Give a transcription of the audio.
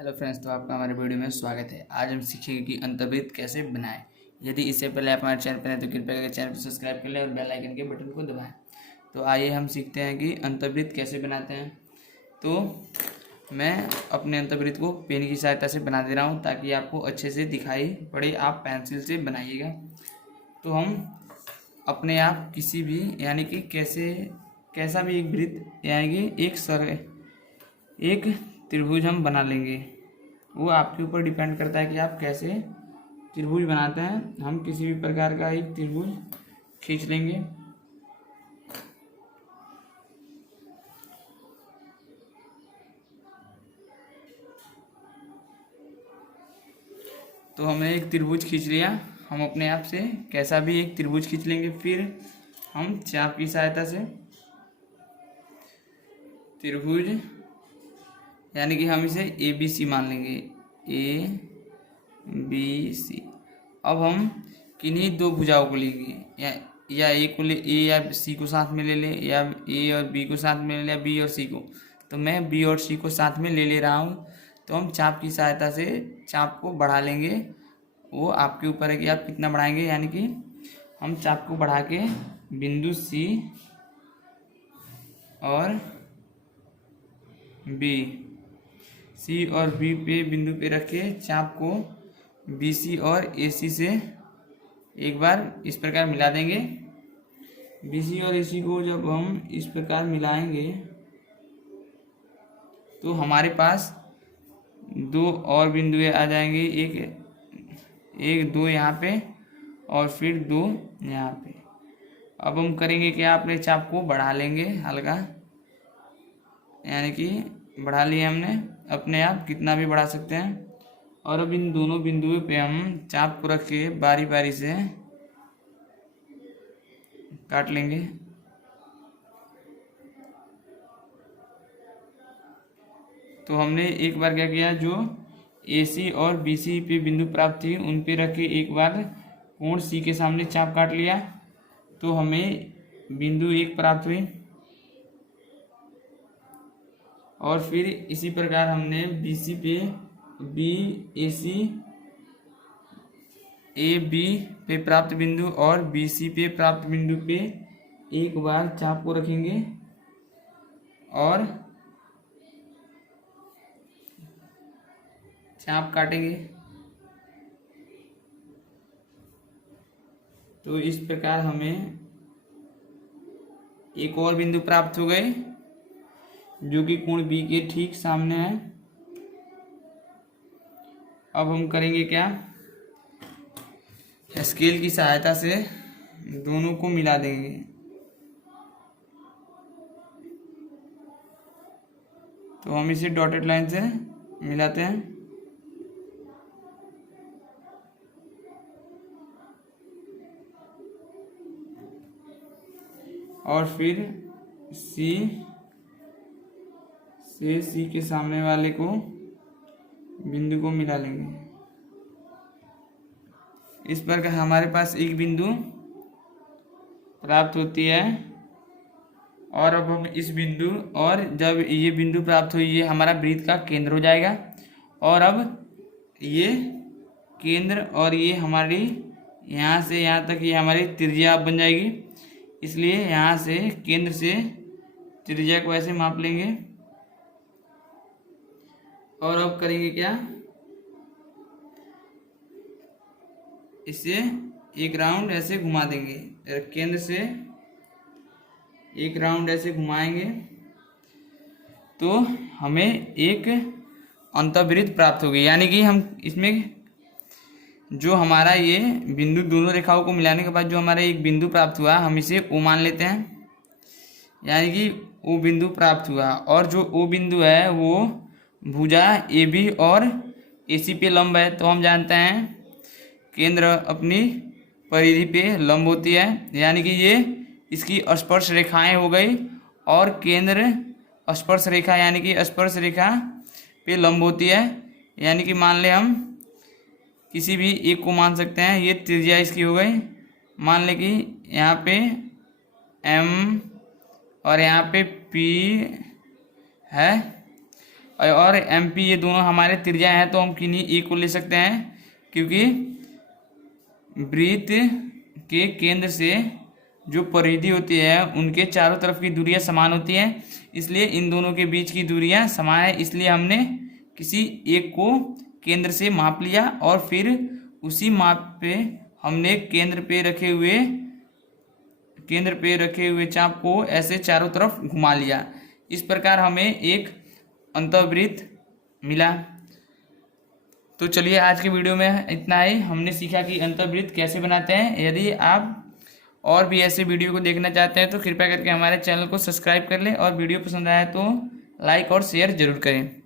Hello friends, तो आपका हमारे वीडियो में स्वागत है। आज हम सीखेंगे कि अंतर्वृत्त कैसे बनाएं। यदि इससे पहले आप हमारे चैनल पर हैं तो कृपया करके चैनल को सब्सक्राइब कर लें और बेल आइकन के बटन को दबाएं। तो आइए हम सीखते हैं कि अंतर्वृत्त कैसे बनाते हैं। तो मैं अपने अंतर्वृत्त को पेन की सहायता से बना दे रहा हूँ ताकि आपको अच्छे से दिखाई पड़े। आप पेंसिल से बनाइएगा। तो हम अपने आप किसी भी यानी कि कैसा भी एक वृत्त यानी कि एक त्रिभुज हम बना लेंगे। वो आपके ऊपर डिपेंड करता है कि आप कैसे त्रिभुज बनाते हैं। हम किसी भी प्रकार का एक त्रिभुज खींच लेंगे। तो हमने एक त्रिभुज खींच लिया। हम अपने आप से कैसा भी एक त्रिभुज खींच लेंगे। फिर हम चाप की सहायता से त्रिभुज यानी कि हम इसे ए बी सी मान लेंगे। A B C. अब हम किन्हीं दो भुजाओं को लेंगे या ए को ले, ए या सी को साथ में ले लें, या ए और बी को साथ में ले लें, या बी और सी को। तो मैं बी और सी को साथ में ले ले रहा हूँ। तो हम चाप की सहायता से चाप को बढ़ा लेंगे। वो आपके ऊपर है कि आप कितना बढ़ाएंगे। यानी कि हम चाप को बढ़ा के बिंदु सी और बी पे बिंदु पे रखे चाप को बी सी और ए सी से एक बार इस प्रकार मिला देंगे। बी सी और ए सी को जब हम इस प्रकार मिलाएंगे तो हमारे पास दो और बिंदु आ जाएंगे। एक दो यहाँ पे और फिर दो यहाँ पे। अब हम करेंगे क्या, अपने चाप को बढ़ा लेंगे हल्का। यानी कि बढ़ा लिया हमने। अपने आप कितना भी बढ़ा सकते हैं। और अब इन दोनों बिंदुओं पे हम चाप को रख के बारी बारी से काट लेंगे। तो हमने एक बार क्या किया, जो ए सी और बी सी पे बिंदु प्राप्त थी उन पे रख के एक बार कोण सी के सामने चाप काट लिया। तो हमें बिंदु एक प्राप्त हुई। और फिर इसी प्रकार हमने बी सी पे B A C A B पे प्राप्त बिंदु और बी सी पे प्राप्त बिंदु पे एक बार चाप को रखेंगे और चाप काटेंगे। तो इस प्रकार हमें एक और बिंदु प्राप्त हो गए जो कि कोण बी के ठीक सामने है। अब हम करेंगे क्या, स्केल की सहायता से दोनों को मिला देंगे। तो हम इसे डॉटेड लाइन से मिलाते हैं। और फिर सी से सी के सामने वाले को बिंदु को मिला लेंगे। इस प्रकार हमारे पास एक बिंदु प्राप्त होती है। और अब हम इस बिंदु, और जब ये बिंदु प्राप्त हुई, ये हमारा वृत्त का केंद्र हो जाएगा। और अब ये केंद्र और ये हमारी यहाँ से यहाँ तक ये हमारी त्रिज्या बन जाएगी। इसलिए यहाँ से केंद्र से त्रिज्या को ऐसे माप लेंगे। और अब करेंगे क्या, इसे एक राउंड ऐसे घुमा देंगे। केंद्र से एक राउंड ऐसे घुमाएंगे तो हमें एक अंतर्वृत्त प्राप्त होगी। यानी कि हम इसमें जो हमारा ये बिंदु, दोनों रेखाओं को मिलाने के बाद जो हमारा एक बिंदु प्राप्त हुआ, हम इसे ओ मान लेते हैं। यानी कि ओ बिंदु प्राप्त हुआ। और जो ओ बिंदु है वो भुजा ए बी और ए सी पे लंब है। तो हम जानते हैं केंद्र अपनी परिधि पे लंब होती है। यानी कि ये इसकी स्पर्श रेखाएं हो गई। और केंद्र स्पर्श रेखा यानी कि स्पर्श रेखा पे लंब होती है। यानी कि मान ले हम किसी भी एक को मान सकते हैं। ये त्रिज्या इसकी हो गई। मान ले कि यहाँ पे एम और यहाँ पे पी है। और MP ये दोनों हमारे त्रिज्या हैं, तो हम किन्हीं एक को ले सकते हैं, क्योंकि वृत्त के केंद्र से जो परिधि होती है उनके चारों तरफ की दूरियां समान होती हैं, इसलिए इन दोनों के बीच की दूरियां समान है। इसलिए हमने किसी एक को केंद्र से माप लिया और फिर उसी माप पे हमने केंद्र पे रखे हुए चाप को ऐसे चारों तरफ घुमा लिया। इस प्रकार हमें एक अंतःवृत्त मिला। तो चलिए आज के वीडियो में इतना ही। हमने सीखा कि अंतःवृत्त कैसे बनाते हैं। यदि आप और भी ऐसे वीडियो को देखना चाहते हैं तो कृपया करके हमारे चैनल को सब्सक्राइब कर लें और वीडियो पसंद आया तो लाइक और शेयर जरूर करें।